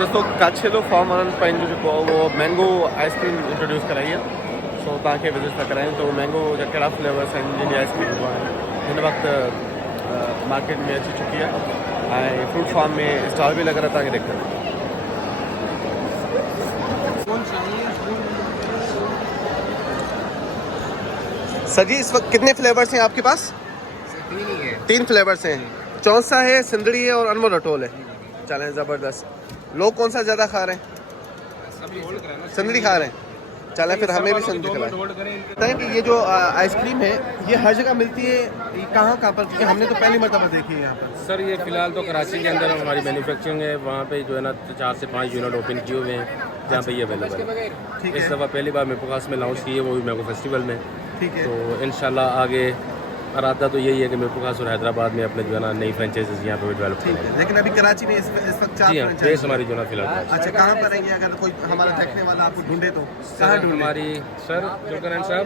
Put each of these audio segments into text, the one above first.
दोस्तों काछेलो फार्म वारनि पंहिंजो जेको आहे उहो मैंगो आइसक्रीम इंट्रोड्यूस कराई आहे। सो तव्हांखे विज़िट था करायूं तो मैंगो जा कहिड़ा फ्लेवर्स आहिनि जंहिंजी आइसक्रीम हिन वक़्तु मार्केट में अची चुकी आहे ऐं फ्रूट फार्म में स्टॉल बि लॻल तव्हांखे ॾेखारियो। सर जी इस वक्त कितने फ्लेवर्स हैं आपके पास? तीन ही है। 3 फ्लेवर्स हैं, चौंसा है, सिंदड़ी है और अनमोल रटोल है। चलें ज़बरदस्त। लोग कौन सा ज़्यादा खा रहे हैं? सिंदड़ी खा रहे हैं। चलें फिर हमें भी सिंदड़ी खिलाएं। बताएं कि ये जो आइसक्रीम है ये हर जगह मिलती है, ये कहाँ पर? क्योंकि हमने तो पहली मरतबा देखी है यहाँ पर। सर ये फ़िलहाल तो कराची के अंदर हमारी मैन्युफैक्चरिंग है, वहाँ पे जो है ना 4 से 5 यूनिट ओपन किए हुए हैं जहाँ पे ये अवेलेबल है। ठीक इस है, दफ़ा पहली बार मेरे पास में लॉन्च की है, वो भी मैंगो फेस्टिवल में। ठीक है। तो इंशाल्लाह आगे इरादा तो यही है कि मेरे पास और हैदराबाद में अपने जो है ना नई फ्रेंचाइजीज यहाँ पे डेवलप ठीक है, लेकिन अभी कराची में इस वक्त 4 जी हाँ, franchise बेस हमारी जो है ना फिलहाल। अच्छा, कहाँ पर है ये? अगर कोई हमारा देखने वाला आपको ढूंढे तो कहाँ सर ढूंढे? हमारी सर जुल्करनैन साहब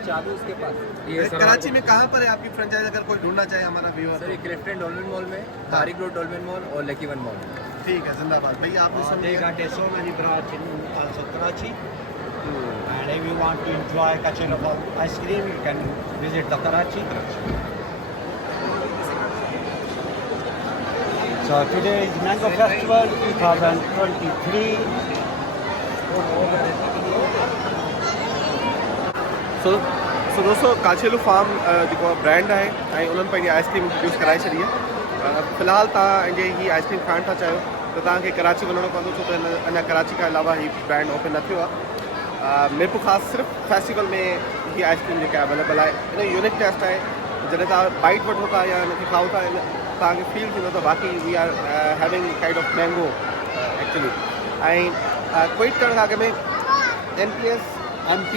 ये सर कराची में कहाँ पर है आपकी फ्रेंचाइज, अगर कोई ढूंढना चाहे हमारा व्यूअर? सर ये क्लिफ्टन डॉल्फिन मॉल में, तारिक रोड डॉल्फिन मॉल और लकी वन मॉल। ठीक है, जिंदाबाद भैया। आपने They समझा? got so many branch in also Karachi. And if you want to enjoy Kachelo ice cream, you can visit the Karachi. So today is Mango Festival 2023. सो दोस्तों काछेलो farm जेको brand आहे ऐं उन्हनि पंहिंजी आइसक्रीम इंट्रोड्यूस कराए छॾी आहे। फ़िलहाल तव्हां जे हीअ आइसक्रीम खाइण था चाहियो त तव्हांखे कराची वञिणो पवंदो, छो त अञा कराची खां अलावा हीअ ब्रांड ओपन न थियो आहे। मीरपुर ख़ासि सिर्फ़ु फेस्टिवल में हीअ आइसक्रीम जेका अवेलेबल आहे, इन यूनिक टेस्ट आहे। जॾहिं तव्हां बाइट वठो था या हिनखे खाओ था, तव्हांखे फील थींदो त बाक़ी we are having kind of mango actually. ऐं क्विट करण खां अॻु में NPS MP.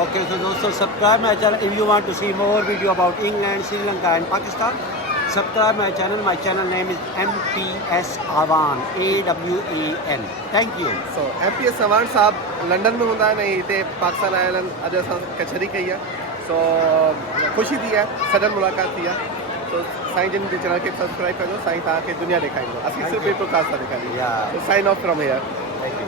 Okay, so also subscribe my channel if you want to see more video about England, Sri Lanka and Pakistan. Subscribe my channel. My channel name is MPS Awan, AWAN. Thank you. So MPS Awan साहब London में हूंदा आहिनि ऐं हिते Pakistan oil आहिनि। अॼु असां कचहरी कई आहे, सो ख़ुशी थी आहे, सडन मुलाक़ात थी आहे। तो साईं जिन जे चैनल खे सब्सक्राइब कजो, साईं तव्हांखे दुनिया ॾेखारींदो। असीं सिर्फ़ु पेपर ख़ासि था ॾेखारियूं। Sign off from here. Thank you.